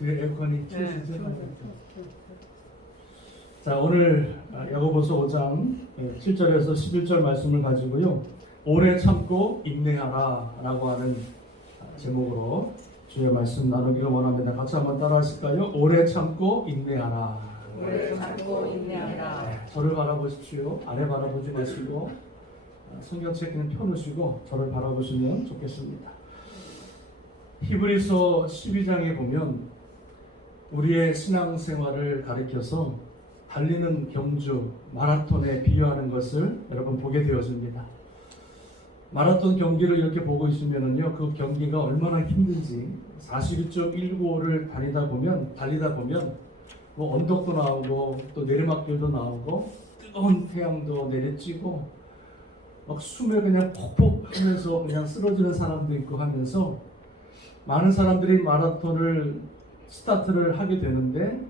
뒤에 에어컨이 켜지죠? 자, 오늘 야고보서 5장 7절에서 11절 말씀을 가지고요. 오래 참고 인내하라 라고 하는 제목으로 주의 말씀 나누기를 원합니다. 같이 한번 따라 하실까요? 오래 참고 인내하라. 오래 참고 인내하라. 네, 저를 바라보십시오. 아래 바라보지 마시고 성경책 그냥 펴놓으시고 저를 바라보시면 좋겠습니다. 히브리서 12장에 보면 우리의 신앙생활을 가리켜서 달리는 경주, 마라톤에 비유하는 것을 여러분 보게 되어집니다. 마라톤 경기를 이렇게 보고 있으면은요, 그 경기가 얼마나 힘든지 42.195를 달리다 보면 뭐 언덕도 나오고 또 내리막길도 나오고 뜨거운 태양도 내리쬐고 막 숨에 그냥 퍽퍽 하면서 그냥 쓰러지는 사람도 있고 하면서 많은 사람들이 마라톤을 스타트를 하게 되는데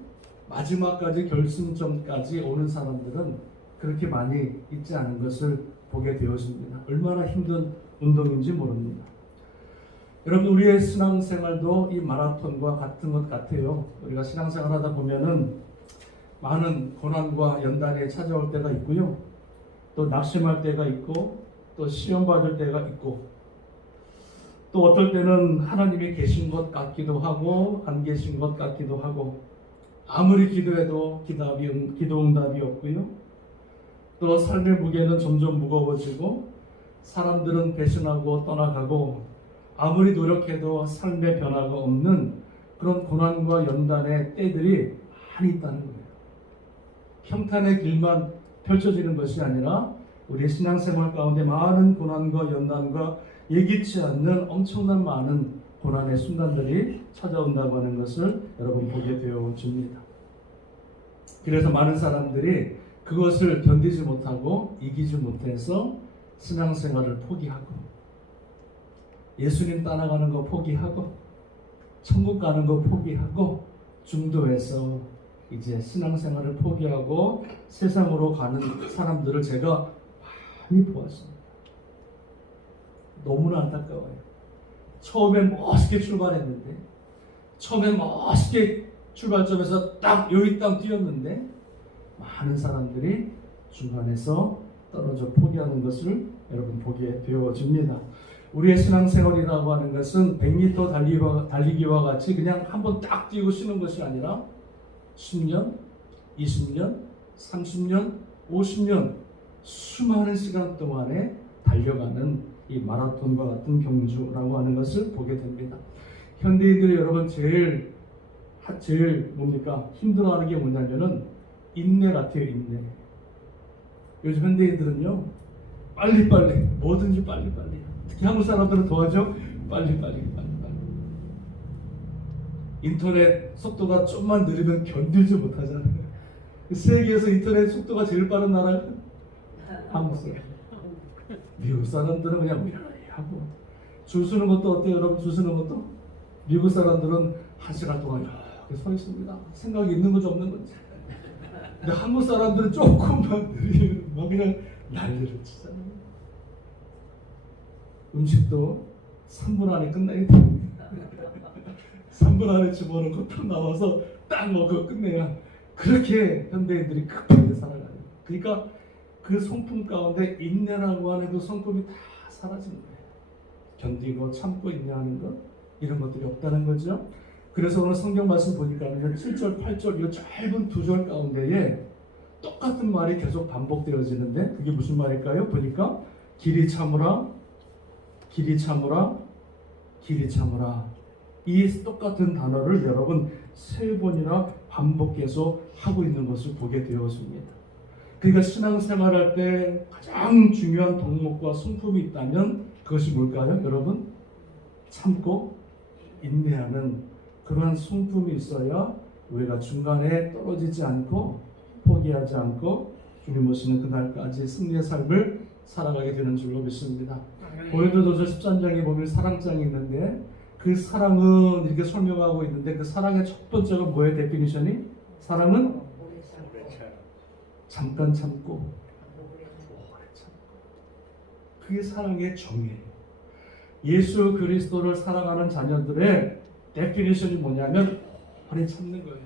마지막까지 결승점까지 오는 사람들은 그렇게 많이 있지 않은 것을 보게 되었습니다. 얼마나 힘든 운동인지 모릅니다. 여러분, 우리의 신앙생활도 이 마라톤과 같은 것 같아요. 우리가 신앙생활 하다 보면은 많은 고난과 연단이 찾아올 때가 있고요. 또 낙심할 때가 있고 또 시험 받을 때가 있고 또 어떨 때는 하나님이 계신 것 같기도 하고 안 계신 것 같기도 하고 아무리 기도해도 기도 응답이 없고요. 또 삶의 무게는 점점 무거워지고 사람들은 배신하고 떠나가고 아무리 노력해도 삶의 변화가 없는 그런 고난과 연단의 때들이 많이 있다는 거예요. 평탄의 길만 펼쳐지는 것이 아니라 우리 신앙생활 가운데 많은 고난과 연단과 예기치 않는 엄청난 많은 고난의 순간들이 찾아온다고 하는 것을 여러분 보게 되어집니다. 그래서 많은 사람들이 그것을 견디지 못하고 이기지 못해서 신앙생활을 포기하고 예수님 따라가는 거 포기하고 천국 가는 거 포기하고 중도에서 이제 신앙생활을 포기하고 세상으로 가는 사람들을 제가 많이 보았습니다. 너무나 안타까워요. 처음엔 멋있게 출발했는데 처음엔 멋있게 출발점에서 딱 여기 땅 뛰었는데 많은 사람들이 중간에서 떨어져 포기하는 것을 여러분 보게 되어집니다. 우리의 신앙생활이라고 하는 것은 100m 달리기와 같이 그냥 한번 딱 뛰고 쉬는 것이 아니라 10년, 20년, 30년, 50년 수많은 시간 동안에 달려가는 이 마라톤과 같은 경주라고 하는 것을 보게 됩니다. 현대인들이 여러분 제일 뭡니까? 힘들어하는 게 뭐냐면은 인내 같아요. 인내. 요즘 현대인들은요 빨리빨리 뭐든지 빨리빨리. 특히 한국 사람들은 더하죠. 빨리빨리. 인터넷 속도가 좀만 느리면 견디지 못하잖아요. 세계에서 인터넷 속도가 제일 빠른 나라가 한국 사람. 미국 사람들은 그냥 미안해 하고 줄 서는 것도 어때요 여러분? 줄 서는 것도 미국 사람들은 1시간 동안 이렇게 서 있습니다. 생각이 있는 건지 없는 건지. 근데 한국 사람들은 조금만 느리면 막 그냥 난리를 치잖아요. 음식도 3분 안에 끝내야 됩니다. 3분 안에 집어넣고 딱 나와서 딱 먹고 끝내야 그렇게 현대인들이 급하게 살아가요. 그러니까 그 성품 가운데 인내라고 하는 그 성품이 다 사라진 거예요. 견디고 참고 인내하는 것 이런 것들이 없다는 거죠. 그래서 오늘 성경 말씀 보니까 7절, 8절 이 짧은 두 절 가운데에 똑같은 말이 계속 반복되어지는데 그게 무슨 말일까요? 보니까 길이 참으라, 길이 참으라, 길이 참으라. 이 똑같은 단어를 여러분 3번이나 반복해서 하고 있는 것을 보게 되었습니다. 그러니까 신앙생활할 때 가장 중요한 덕목과 성품이 있다면 그것이 뭘까요? 여러분? 참고 인내하는 그러한 성품이 있어야 우리가 중간에 떨어지지 않고 포기하지 않고 주님 오시는 그날까지 승리의 삶을 살아가게 되는 줄로 믿습니다. 고린도전서 13장에 보면 사랑장이 있는데 그 사랑은 이렇게 설명하고 있는데 그 사랑의 첫 번째가 뭐예요? 데피니션이? 사랑은 잠깐 참고 오래 참고 그게 사랑의 정의예요. 예수 그리스도를 사랑하는 자녀들의 데피니션이 뭐냐면 오래 참는 거예요.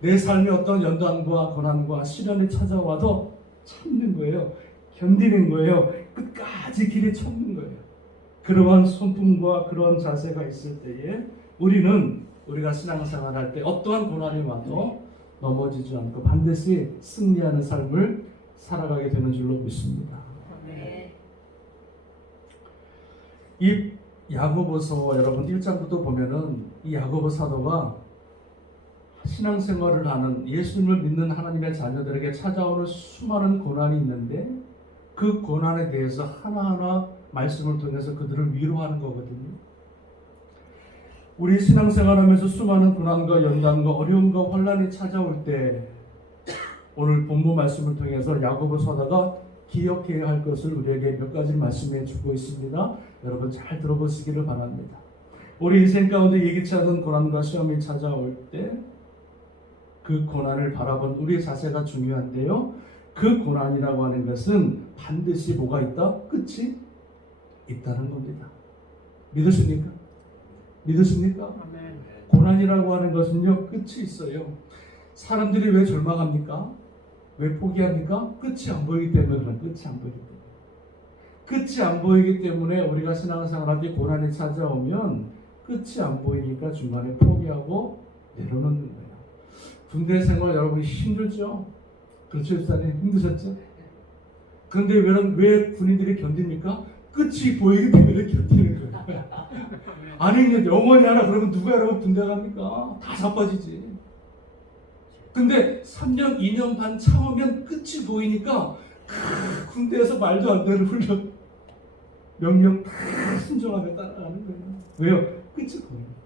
내 삶에 어떤 연단과 고난과 시련이 찾아와도 참는 거예요. 견디는 거예요. 끝까지 길에 참는 거예요. 그러한 손품과 그런 자세가 있을 때에 우리가 신앙생활 할 때 어떠한 고난이 와도 넘어지지 않고 반드시 승리하는 삶을 살아가게 되는 줄로 믿습니다. 이 야고보서 여러분 1장부터 보면은 이 야고보 사도가 신앙생활을 하는 예수님을 믿는 하나님의 자녀들에게 찾아오는 수많은 고난이 있는데 그 고난에 대해서 하나하나 말씀을 통해서 그들을 위로하는 거거든요. 우리 신앙생활하면서 수많은 고난과 연단과 어려움과 환난이 찾아올 때 오늘 본문 말씀을 통해서 야고보 사도가 기억해야 할 것을 우리에게 몇 가지 말씀해 주고 있습니다. 여러분 잘 들어보시기를 바랍니다. 우리 인생 가운데 예기치 않은 고난과 시험이 찾아올 때 그 고난을 바라본 우리의 자세가 중요한데요. 그 고난이라고 하는 것은 반드시 뭐가 있다? 끝이 있다는 겁니다. 믿으십니까? 믿으십니까? 고난이라고 하는 것은요, 끝이 있어요. 사람들이 왜 절망합니까? 왜 포기합니까? 끝이 안 보이기 때문에 그런 끝이 안 보이기 때문에. 끝이 안 보이기 때문에 우리가 신앙생활할 때 고난이 찾아오면 끝이 안 보이니까 중간에 포기하고 내려놓는 거예요. 군대 생활 여러분 힘들죠? 그렇죠, 집사님? 힘드셨죠? 그런데 왜 군인들이 견딥니까? 끝이 보이기 때문에 견디는 거예요. 아니, 영원히 하라 그러면 누가 여러분 군대 갑니까? 다 자빠지지. 근데 3년, 2년 반 참으면 끝이 보이니까 군대에서 말도 안 되는 훈련, 명령 다 순종하며 따라가는 거예요. 왜요? 끝이 보이니까.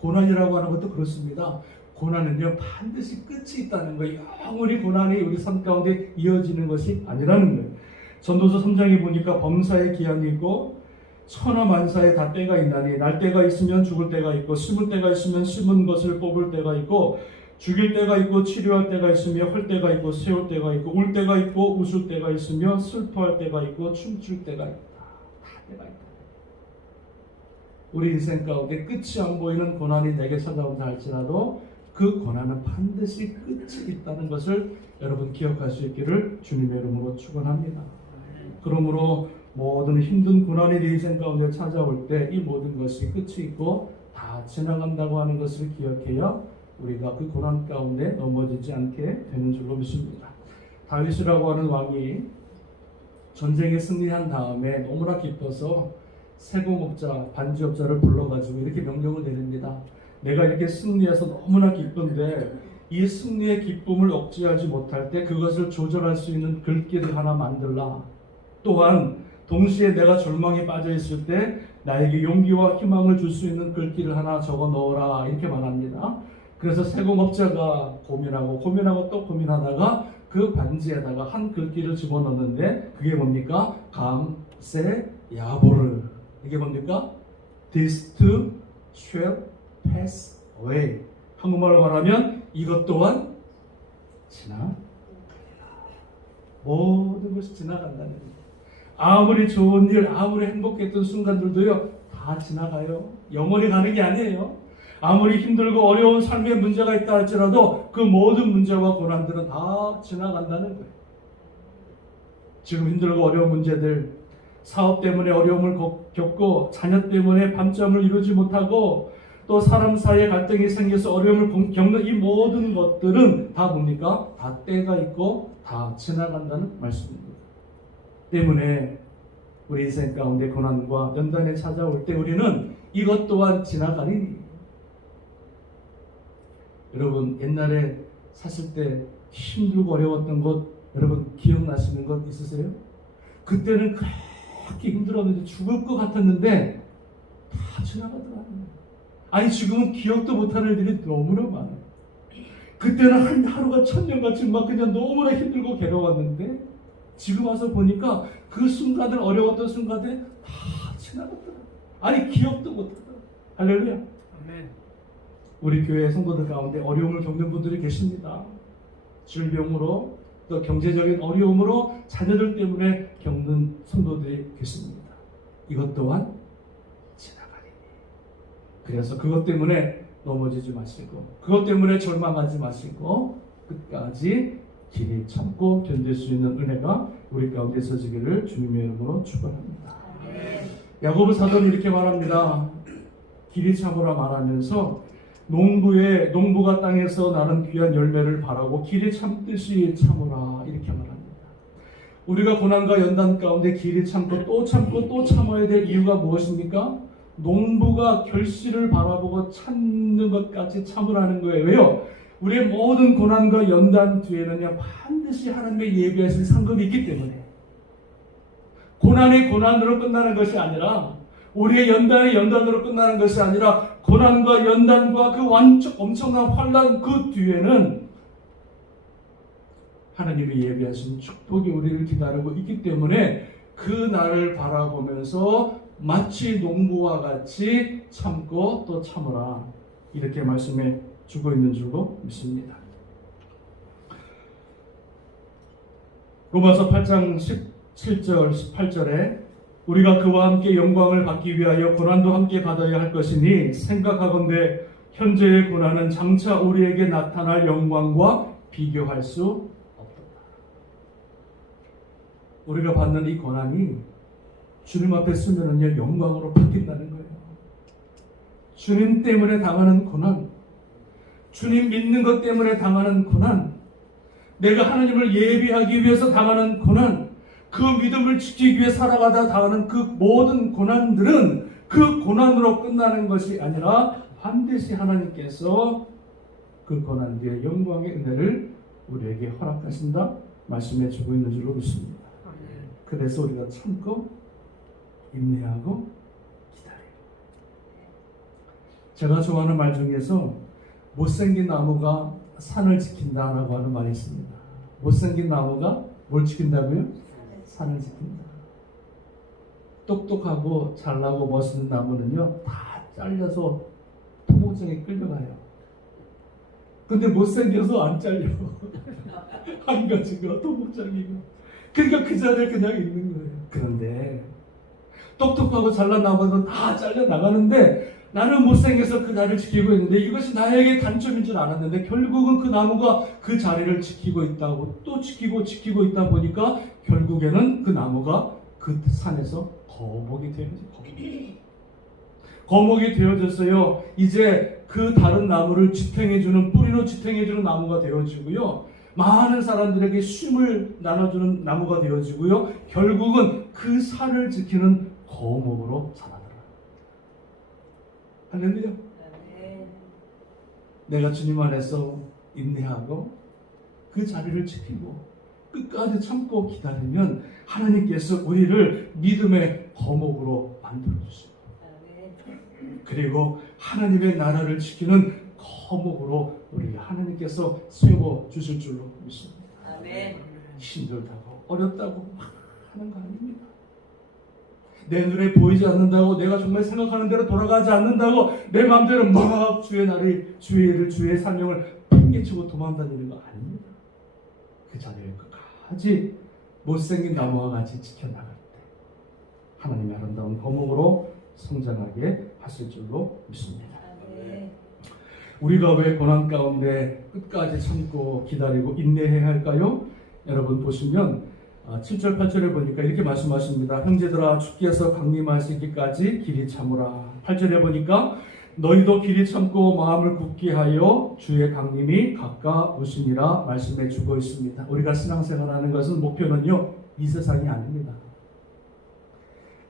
고난이라고 하는 것도 그렇습니다. 고난은요 반드시 끝이 있다는 거예요. 영원히 고난이 우리 삶 가운데 이어지는 것이 아니라는 거예요. 전도서 3장에 보니까 범사의 기한이 있고 천하만사에 다 때가 있나니 날 때가 있으면 죽을 때가 있고 심을 때가 있으면 심은 것을 뽑을 때가 있고 죽일 때가 있고 치료할 때가 있으며 헐 때가 있고 세울 때가 있고 울 때가 있고 웃을 때가 있으며 슬퍼할 때가 있고 춤출 때가 있다. 다 때가 있다. 우리 인생 가운데 끝이 안 보이는 고난이 내게 찾아온다 할지라도 그 고난은 반드시 끝이 있다는 것을 여러분 기억할 수 있기를 주님의 이름으로 축원합니다. 그러므로 모든 힘든 고난이 내 인생 가운데 찾아올 때 이 모든 것이 끝이 있고 다 지나간다고 하는 것을 기억해야 우리가 그 고난 가운데 넘어지지 않게 되는 줄로 믿습니다. 다윗이라고 하는 왕이 전쟁에 승리한 다음에 너무나 기뻐서 세공업자, 반지업자를 불러가지고 이렇게 명령을 내립니다. 내가 이렇게 승리해서 너무나 기쁜데 이 승리의 기쁨을 억제하지 못할 때 그것을 조절할 수 있는 글귀를 하나 만들라. 또한 동시에 내가 절망에 빠져 있을 때 나에게 용기와 희망을 줄 수 있는 글귀를 하나 적어 넣어라. 이렇게 말합니다. 그래서 세공업자가 고민하고 또 고민하다가 그 반지에다가 한 글귀를 집어넣는데 그게 뭡니까? 감세 야보르. 이게 뭡니까? This too shall pass away. 한국말로 말하면 이것 또한 지나간다. 모든 것이 지나간다는 거예요. 아무리 좋은 일, 아무리 행복했던 순간들도요 다 지나가요. 영원히 가는 게 아니에요. 아무리 힘들고 어려운 삶의 문제가 있다 할지라도 그 모든 문제와 고난들은 다 지나간다는 거예요. 지금 힘들고 어려운 문제들, 사업 때문에 어려움을 겪고 자녀 때문에 밤잠을 이루지 못하고 또 사람 사이에 갈등이 생겨서 어려움을 겪는 이 모든 것들은 다 뭡니까? 다 때가 있고 다 지나간다는 말씀입니다. 때문에 우리 인생 가운데 고난과 연단에 찾아올 때 우리는 이것 또한 지나가리니. 여러분 옛날에 사실 때 힘들고 어려웠던 것 여러분 기억나시는 것 있으세요? 그때는 그렇게 힘들었는데 죽을 것 같았는데 다 지나가더라고요. 아니 지금은 기억도 못하는 일들이 너무나 많아요. 그때는 하루가 천년같이 막 그냥 너무나 힘들고 괴로웠는데 지금 와서 보니까 그 순간들 어려웠던 순간들이 다 지나갔더라. 아니 기억도 못하더라. 할렐루야. 아멘. 우리 교회 성도들 가운데 어려움을 겪는 분들이 계십니다. 질병으로 또 경제적인 어려움으로 자녀들 때문에 겪는 성도들이 계십니다. 이것 또한 지나가리니. 그래서 그것 때문에 넘어지지 마시고, 그것 때문에 절망하지 마시고, 끝까지 길이 참고 견딜 수 있는 은혜가 우리 가운데 있어지기를 주님의 이름으로 축원합니다. 야고보 사도는 이렇게 말합니다. 길이 참으라 말하면서 농부가 땅에서 나는 귀한 열매를 바라고 길이 참듯이 참으라 이렇게 말합니다. 우리가 고난과 연단 가운데 길이 참고 또 참고 또 참아야 될 이유가 무엇입니까? 농부가 결실을 바라보고 참는 것까지 참으라는 거예요. 왜요? 우리의 모든 고난과 연단 뒤에는요, 반드시 하나님의 예비하신 상급이 있기 때문에, 고난이 고난으로 끝나는 것이 아니라, 우리의 연단이 연단으로 끝나는 것이 아니라, 고난과 연단과 그 엄청난 환난 그 뒤에는 하나님의 예비하신 축복이 우리를 기다리고 있기 때문에 그 날을 바라보면서 마치 농부와 같이 참고 또 참으라 이렇게 말씀해 주고 있는 줄로 믿습니다. 로마서 8장 17절 18절에 우리가 그와 함께 영광을 받기 위하여 고난도 함께 받아야 할 것이니 생각하건대 현재의 고난은 장차 우리에게 나타날 영광과 비교할 수 없도다. 우리가 받는 이 고난이 주님 앞에 쓰면은요, 영광으로 바뀐다는 거예요. 주님 때문에 당하는 고난, 주님 믿는 것 때문에 당하는 고난, 내가 하나님을 예비하기 위해서 당하는 고난, 그 믿음을 지키기 위해 살아가다 당하는 그 모든 고난들은 그 고난으로 끝나는 것이 아니라 반드시 하나님께서 그 고난 뒤에 영광의 은혜를 우리에게 허락하신다 말씀해 주고 있는 줄로 믿습니다. 그래서 우리가 참고 인내하고 기다려요. 제가 좋아하는 말 중에서 못생긴 나무가 산을 지킨다라고 하는 말이 있습니다. 못생긴 나무가 뭘 지킨다고요? 산을 지킨다. 똑똑하고 잘나고 멋있는 나무는요, 다 잘려서 토목장에 끌려가요. 근데 못생겨서 안 잘려. 한 가지가 토목장이고. 그러니까 그 자리에 그냥 있는 거예요. 그런데 똑똑하고 잘난 나무는 다 잘려 나가는데 나는 못생겨서 그 자리를 지키고 있는데 이것이 나에게 단점인 줄 알았는데 결국은 그 나무가 그 자리를 지키고 있다고 또 지키고 있다 보니까 결국에는 그 나무가 그 산에서 거목이 되어졌어요. 이제 그 다른 나무를 지탱해주는, 뿌리로 지탱해주는 나무가 되어지고요. 많은 사람들에게 쉼을 나눠주는 나무가 되어지고요. 결국은 그 산을 지키는 거목으로 자라더라. 할렐루야. 내가 주님 안에서 인내하고 그 자리를 지키고 끝까지 참고 기다리면 하나님께서 우리를 믿음의 거목으로 만들어주시고, 그리고 하나님의 나라를 지키는 거목으로 우리 하나님께서 세워주실 줄로 믿습니다. 힘들다고 어렵다고 하는 거 아닙니다. 내 눈에 보이지 않는다고, 내가 정말 생각하는 대로 돌아가지 않는다고 내 마음대로 막 주의 나를, 주의 일을, 주의 사명을 팽개치고 도망다니는 거 아닙니다. 그 자리를 끝까지 못생긴 나무와 같이 지켜나갈 때 하나님의 아름다운 거목으로 성장하게 하실 줄로 믿습니다. 우리가 왜 고난 가운데 끝까지 참고 기다리고 인내해야 할까요? 여러분 보시면 7절 8절에 보니까 이렇게 말씀하십니다. 형제들아, 주께서 강림하시기까지 길이 참으라. 8절에 보니까 너희도 길이 참고 마음을 굳게 하여 주의 강림이 가까우시니라 말씀해 주고 있습니다. 우리가 신앙생활하는 것은 목표는요, 이 세상이 아닙니다.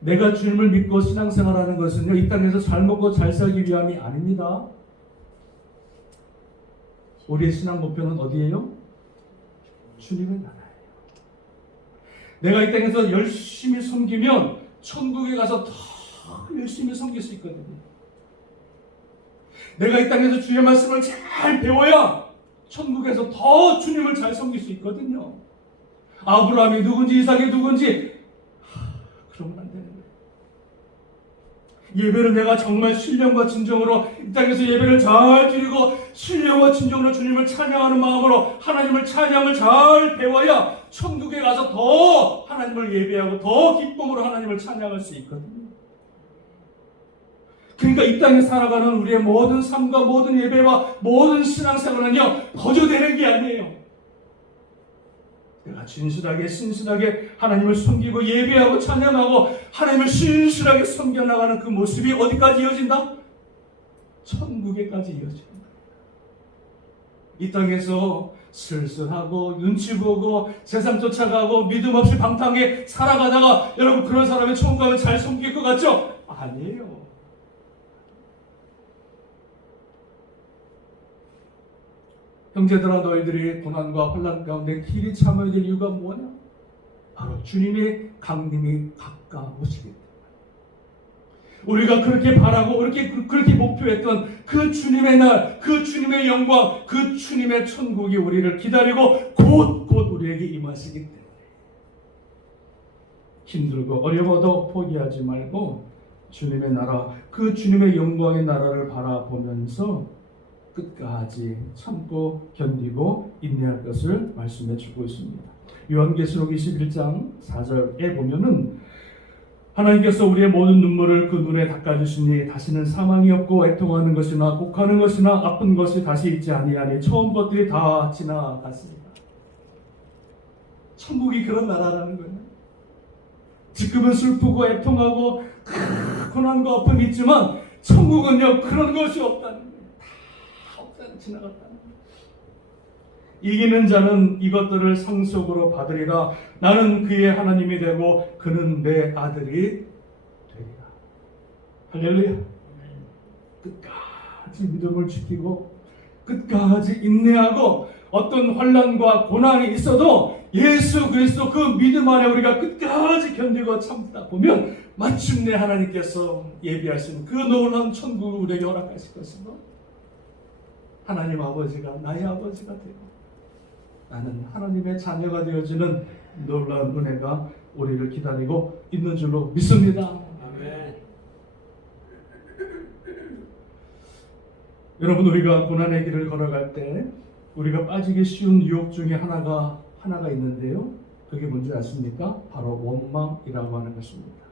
내가 주님을 믿고 신앙생활하는 것은요, 이 땅에서 잘 먹고 잘 살기 위함이 아닙니다. 우리의 신앙 목표는 어디예요? 주님의 나라예요. 내가 이 땅에서 열심히 섬기면 천국에 가서 더 열심히 섬길 수 있거든요. 내가 이 땅에서 주의 말씀을 잘 배워야 천국에서 더 주님을 잘 섬길 수 있거든요. 아브라함이 누군지 이삭이 누군지 그러면 안 되는 거예요. 예배를 내가 정말 신령과 진정으로 이 땅에서 예배를 잘 드리고 신령과 진정으로 주님을 찬양하는 마음으로 하나님을 찬양을 잘 배워야 천국에 가서 더 하나님을 예배하고 더 기쁨으로 하나님을 찬양할 수 있거든요. 그러니까 이 땅에 살아가는 우리의 모든 삶과 모든 예배와 모든 신앙생활은요, 거저되는 게 아니에요. 내가 진실하게 신실하게 하나님을 섬기고 예배하고 찬양하고 하나님을 신실하게 섬겨나가는 그 모습이 어디까지 이어진다? 천국에까지 이어집니다. 이 땅에서 슬슬하고 눈치 보고 세상 쫓아가고 믿음 없이 방탕하게 살아가다가 여러분 그런 사람이 천국 가면 잘 섬길 것 같죠? 아니에요. 형제들아, 너희들이 고난과 혼란 가운데 길이 참아야 될 이유가 뭐냐? 바로 주님의 강림이 가까우시기 때문에. 우리가 그렇게 바라고 그렇게 목표했던 그 주님의 날, 그 주님의 영광, 그 주님의 천국이 우리를 기다리고 곧 우리에게 임하시기 때문에 힘들고 어려워도 포기하지 말고 주님의 나라, 그 주님의 영광의 나라를 바라보면서 끝까지 참고 견디고 인내할 것을 말씀해 주고 있습니다. 요한계시록 21장 4절에 보면은 하나님께서 우리의 모든 눈물을 그 눈에 닦아주시니 다시는 사망이 없고 애통하는 것이나 곡하는 것이나 아픈 것이 다시 있지 아니하니 처음 것들이 다 지나갔습니다. 천국이 그런 나라라는 거예요. 지금은 슬프고 애통하고 고난과 아픔이 있지만 천국은요 그런 것이 없다는 거예요. 다 없다는, 지나갔다는 거예요. 이기는 자는 이것들을 상속으로 받으리라. 나는 그의 하나님이 되고 그는 내 아들이 되리라. 할렐루야. 끝까지 믿음을 지키고 끝까지 인내하고 어떤 환난과 고난이 있어도 예수 그리스도 그 믿음 안에 우리가 끝까지 견디고 참다 보면 마침내 하나님께서 예비하신 그 놀라운 천국을 우리에게 허락하실 것입니다. 하나님 아버지가 나의 아버지가 되고 나는 하나님의 자녀가 되어지는 놀라운 은혜가 우리를 기다리고 있는 줄로 믿습니다. 아멘. 여러분, 우리가 고난의 길을 걸어갈 때 우리가 빠지기 쉬운 유혹 중에 하나가 있는데요. 그게 뭔지 아십니까? 바로 원망이라고 하는 것입니다.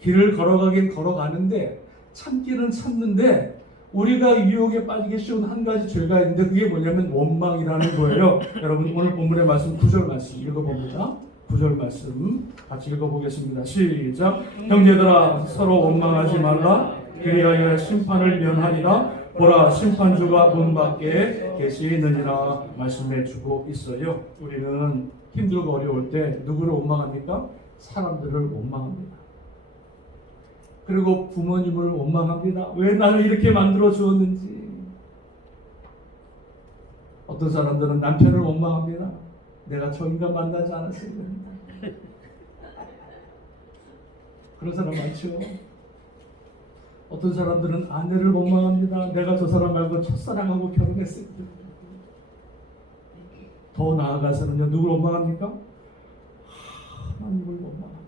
길을 걸어가긴 걸어가는데 참기는 참는데 우리가 유혹에 빠지기 쉬운 한 가지 죄가 있는데 그게 뭐냐면 원망이라는 거예요. 여러분 오늘 본문의 말씀 9절 말씀 읽어봅니다. 9절 말씀 같이 읽어보겠습니다. 시작. 형제들아 서로 원망하지 말라. 그리하여 심판을 면하리라. 보라 심판주가 문 밖에 계시느니라 말씀해 주고 있어요. 우리는 힘들고 어려울 때 누구를 원망합니까? 사람들을 원망합니다. 그리고 부모님을 원망합니다. 왜 나를 이렇게 만들어 주었는지. 어떤 사람들은 남편을 원망합니다. 내가 저 인간 만나지 않았어야 된다. 그런 사람 많죠. 어떤 사람들은 아내를 원망합니다. 내가 저 사람 말고 첫사랑하고 결혼했어야 된다. 더 나아가서는요, 누굴 원망합니까? 하나님을 원망합니다.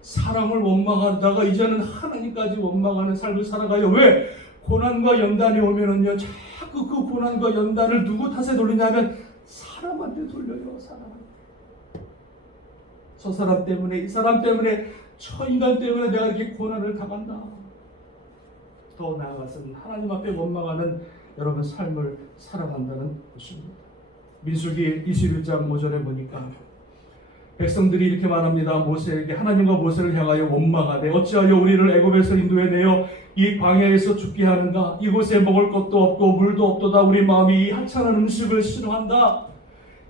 사람을 원망하다가 이제는 하나님까지 원망하는 삶을 살아가요. 왜? 고난과 연단이 오면은요, 자꾸 그 고난과 연단을 누구 탓에 돌리냐면 사람한테 돌려요. 사람한테. 저 사람 때문에, 이 사람 때문에, 저 인간 때문에 내가 이렇게 고난을 당한다. 더 나아가서는 하나님 앞에 원망하는 여러분 삶을 살아간다는 것입니다. 민수기 21장 5절에 보니까 백성들이 이렇게 말합니다. 모세에게 하나님과 모세를 향하여 원망하되 어찌하여 우리를 애굽에서 인도해내어 이 광야에서 죽게 하는가? 이곳에 먹을 것도 없고 물도 없도다. 우리 마음이 이 하찮은 음식을 싫어한다.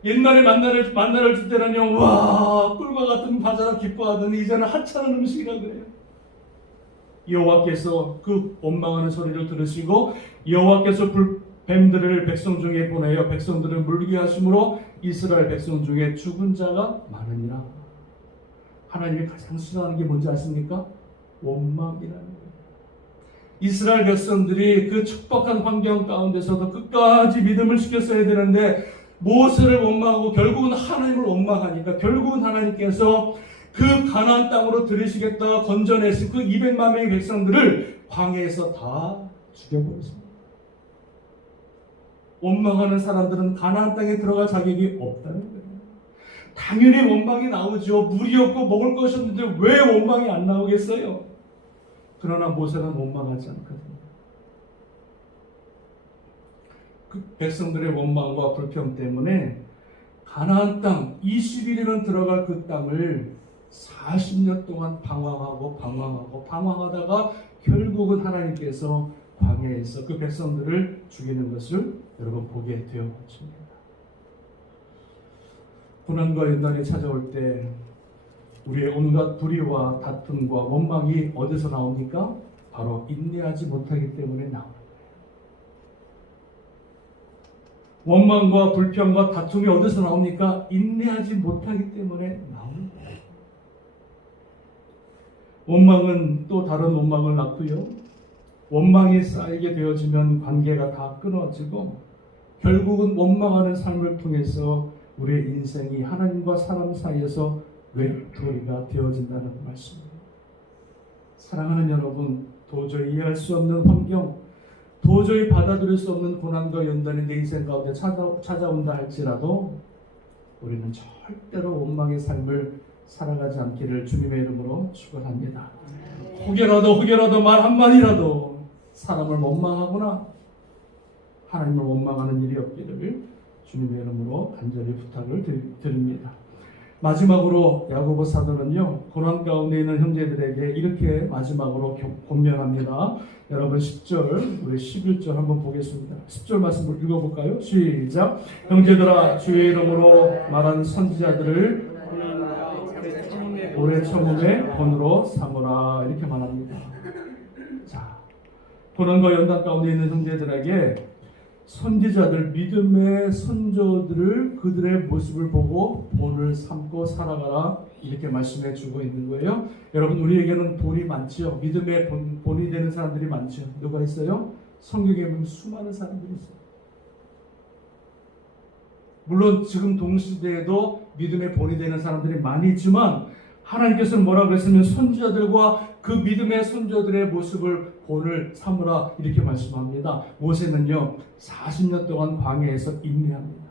옛날에 만나를 줄 때는요, 와 꿀과 같은 과자라 기뻐하더니 이제는 하찮은 음식이라 그래요. 여호와께서 그 원망하는 소리를 들으시고 여호와께서 뱀들을 백성 중에 보내어 백성들을 물게 하심으로 이스라엘 백성 중에 죽은 자가 많으니라. 하나님이 가장 싫어하는 게 뭔지 아십니까? 원망이라는 거예요. 이스라엘 백성들이 그 척박한 환경 가운데서도 끝까지 믿음을 지켰어야 되는데 모세를 원망하고 결국은 하나님을 원망하니까 결국은 하나님께서 그 가나안 땅으로 들이시겠다 건져내신 그 200만 명의 백성들을 광야에서 다 죽여버렸습니다. 원망하는 사람들은 가나안 땅에 들어갈 자격이 없다는 거예요. 당연히 원망이 나오죠. 물이 없고 먹을 것이 없는데 왜 원망이 안 나오겠어요? 그러나 모세는 원망하지 않거든요. 그 백성들의 원망과 불평 때문에 가나안 땅 21일은 들어갈 그 땅을 40년 동안 방황하다가 결국은 하나님께서 광야에서 그 백성들을 죽이는 것을 여러분 보게 되었습니다. 고난과 연단이 찾아올 때 우리의 온갖 불의와 다툼과 원망이 어디서 나옵니까? 바로 인내하지 못하기 때문에 나옵니다. 원망과 불평과 다툼이 어디서 나옵니까? 인내하지 못하기 때문에 나옵니다. 원망은 또 다른 원망을 낳고요. 원망이 쌓이게 되어지면 관계가 다 끊어지고 결국은 원망하는 삶을 통해서 우리의 인생이 하나님과 사람 사이에서 외톨이가 되어진다는 말씀입니다. 사랑하는 여러분, 도저히 이해할 수 없는 환경, 도저히 받아들일 수 없는 고난과 연단이 내 인생 가운데 찾아온다 할지라도 우리는 절대로 원망의 삶을 살아가지 않기를 주님의 이름으로 축원합니다. 혹여라도 말 한마디라도 사람을 원망하거나 하나님을 원망하는 일이 없기를 주님의 이름으로 간절히 부탁을 드립니다. 마지막으로 야고보 사도는요, 고난 가운데 있는 형제들에게 이렇게 마지막으로 권면합니다. 여러분 10절, 우리 11절 한번 보겠습니다. 10절 말씀을 읽어볼까요? 시작. 형제들아, 주의 이름으로 말한 선지자들을 올해 처음에 본으로 삼으라, 이렇게 말합니다. 자, 고난과 연단 가운데 있는 형제들에게 선지자들, 믿음의 선조들을 그들의 모습을 보고 본을 삼고 살아가라, 이렇게 말씀해 주고 있는 거예요. 여러분, 우리에게는 본이 많지요. 믿음의 본이 되는 사람들이 많죠. 누가 있어요? 성경에 보면 수많은 사람들이 있어요. 물론 지금 동시대에도 믿음의 본이 되는 사람들이 많이 있지만 하나님께서는 뭐라고 했으면 선지자들과 그 믿음의 선조들의 모습을 본을 삼으라, 이렇게 말씀합니다. 모세는요 40년 동안 광야에서 인내합니다.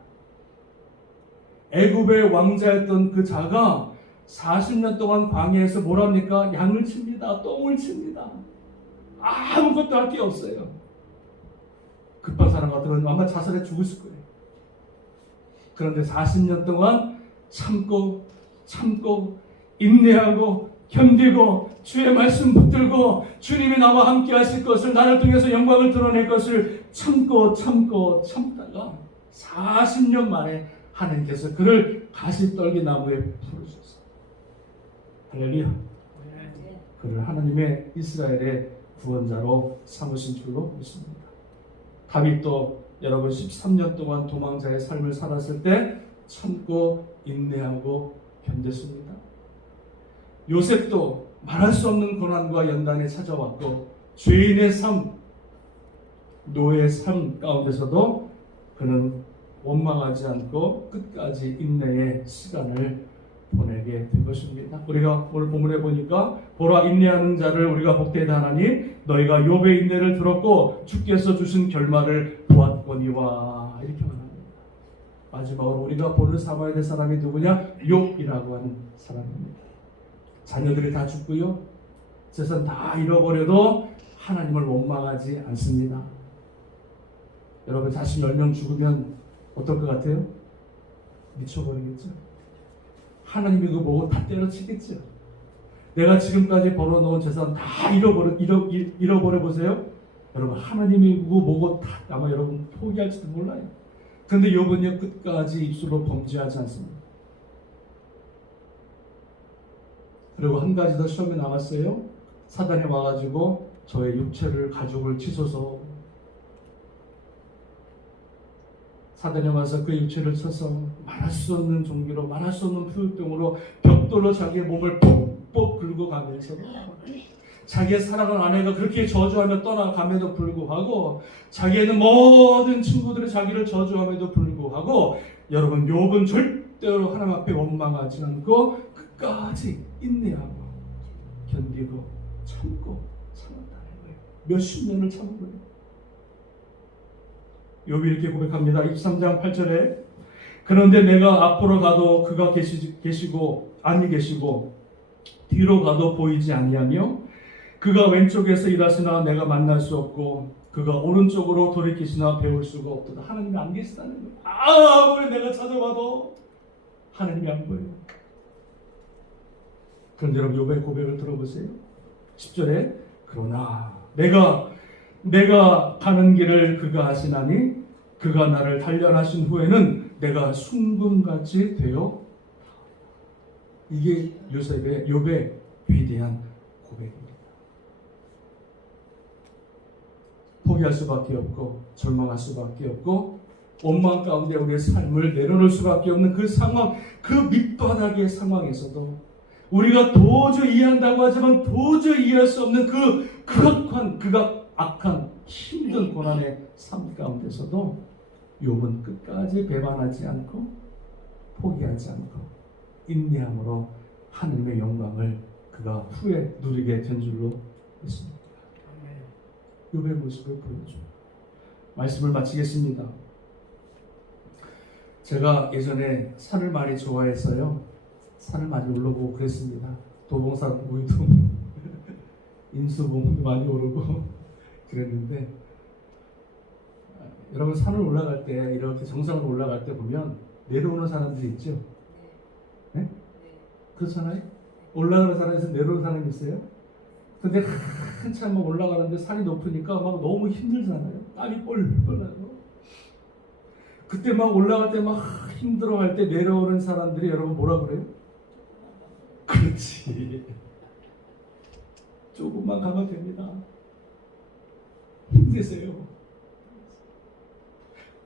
애굽의 왕자였던 그 자가 40년 동안 광야에서 뭐랍니까? 양을 칩니다. 똥을 칩니다. 아무것도 할 게 없어요. 급한 사람 같으면 아마 자살해 죽었을 거예요. 그런데 40년 동안 참고 인내하고 견디고 주의 말씀 붙들고 주님이 나와 함께 하실 것을, 나를 통해서 영광을 드러낼 것을 참다가 40년 만에 하나님께서 그를 가시떨기 나무에 부르셨어요. 할렐루야. 그를 하나님의 이스라엘의 구원자로 삼으신 줄로 믿습니다. 다윗도 여러분 13년 동안 도망자의 삶을 살았을 때 참고 인내하고 견뎠습니다. 요셉도 말할 수 없는 고난과 연단에 찾아왔고 죄인의 삶, 노예의 삶 가운데서도 그는 원망하지 않고 끝까지 인내의 시간을 보내게 된 것입니다. 우리가 오늘 본문에 보니까 보라, 인내하는 자를 우리가 복되다 하나니 너희가 욥의 인내를 들었고 주께서 주신 결말을 보았거니와, 이렇게 말합니다. 마지막으로 우리가 본을 삼아야 될 사람이 누구냐? 욥이라고 하는 사람입니다. 자녀들이 다 죽고요, 재산 다 잃어버려도 하나님을 원망하지 않습니다. 여러분, 자식 10명 죽으면 어떨 것 같아요? 미쳐버리겠죠. 하나님이 그거 보고 다 때려치겠죠. 내가 지금까지 벌어놓은 재산 다 잃어버려 보세요. 여러분, 하나님이 그거 보고 다 아마 여러분 포기할지도 몰라요. 그런데 욥은요 끝까지 입술로 범죄하지 않습니다. 그리고 한 가지 더 시험에 나왔어요. 사단이 와가지고 저의 육체를, 가죽을 치소서. 사단이 와서 그 육체를 쳐서 말할 수 없는 종기로, 말할 수 없는 표육병으로 벽돌로 자기의 몸을 뻑뻑 긁어가면서 자기의 사랑하는 아내가 그렇게 저주하며 떠나감에도 불구하고, 자기의 모든 친구들이 자기를 저주함에도 불구하고, 여러분, 욥은 절대로 하나님 앞에 원망하지 않고 끝까지 인내하고 견디고 참고 참았다는 거예요. 몇십 년을 참은 거예요. 욥이 이렇게 고백합니다. 23장 8절에 그런데 내가 앞으로 가도 그가 계시고 아니 계시고 뒤로 가도 보이지 아니하며 그가 왼쪽에서 일하시나 내가 만날 수 없고 그가 오른쪽으로 돌이키시나 배울 수가 없도다. 하나님이 안 계시다는 거예요. 아무리 내가 찾아봐도 하나님이 안 보여요. 그런데 여러분 욥의 고백을 들어보세요. 10절에 그러나 내가 가는 길을 그가 아시나니 그가 나를 단련하신 후에는 내가 순금같이 되어. 이게 욥의 위대한 고백입니다. 포기할 수밖에 없고 절망할 수밖에 없고 원망 가운데 우리의 삶을 내려놓을 수밖에 없는 그 상황, 그 밑바닥의 상황에서도 우리가 도저히 이해한다고 하지만 도저히 이해할 수 없는 그 악한 힘든 고난의 삶 가운데서도 욥은 끝까지 배반하지 않고 포기하지 않고 인내함으로 하나님의 영광을 그가 후에 누리게 된 줄로 믿습니다. 욥의 모습을 보여줘요. 말씀을 마치겠습니다. 제가 예전에 산을 많이 좋아해서요. 산을 많이 올라보고 그랬습니다. 도봉산 우이도 인수봉도 많이 오르고 그랬는데 여러분 산을 올라갈 때 이렇게 정상으로 올라갈 때 보면 내려오는 사람들이 있죠? 네? 그렇잖아요? 올라가는 사람에서 내려오는 사람이 있어요? 근데 한참 막 올라가는데 산이 높으니까 막 너무 힘들잖아요. 땀이 뻘뻘 나고. 그때 막 올라갈 때 막 힘들어할 때 내려오는 사람들이 여러분 뭐라 그래요? 그렇지. 조금만 가면 됩니다. 힘내세요.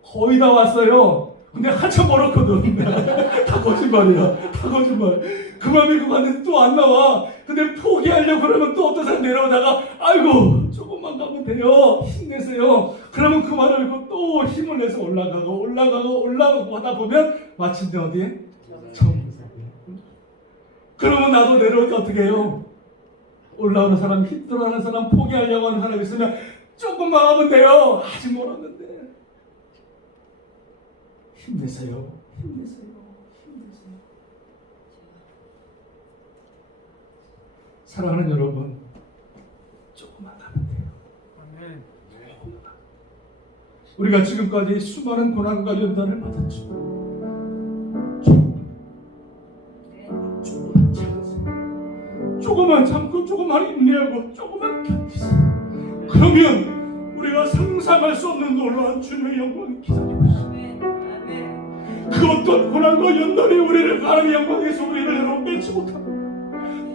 거의 다 왔어요. 근데 한참 멀었거든. 다 거짓말이야. 다 거짓말. 그만 믿고 갔는데 또 안 나와. 근데 포기하려고 그러면 또 어떤 사람 내려오다가 아이고 조금만 가면 돼요. 힘내세요. 그러면 그 말을 읽고 또 힘을 내서 올라가고 하다 보면 마침내 어디에? 정상에. 그러면 나도 내려올 때 어떻게 해요? 올라오는 사람, 힘들어하는 사람, 포기하려고 하는 사람이 있으면 조금만 하면 돼요. 아직 멀었는데. 힘내세요. 사랑하는 여러분, 조금만 가면 돼요. 아멘. 우리가 지금까지 수많은 고난과 연단을 받았죠. 조금만 참고 조금만 인내하고 조금만 견디세요. 그러면 우리가 상상할 수 없는 놀라운 주님의 영광이 기다리고 있습니다. 그 어떤 고난과 연단이 우리를 하나님의 영광에서 우리를 여러분 뺏지 못합니다.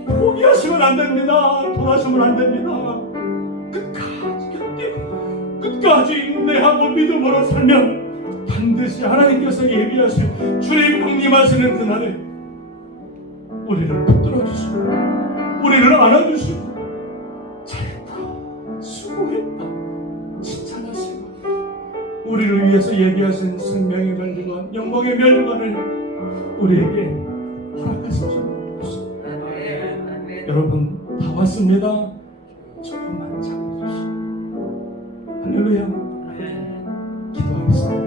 포기하시면 안 됩니다. 돌아서면 안 됩니다. 끝까지 견디고 끝까지 인내하고 믿음으로 살면 반드시 하나님께서 예비하신 주님 강림하시는 그날에 우리를 붙들어 주시고 우리를 안아주시고 잘했다 수고했다 칭찬하시고 우리를 위해서 예비하신 생명의 멸류관 영광의 멸류관을 우리에게 허락하신 줄 믿습니다. 여러분 다 왔습니다. 조금만 참으십시오. 할렐루야. 기도하겠습니다.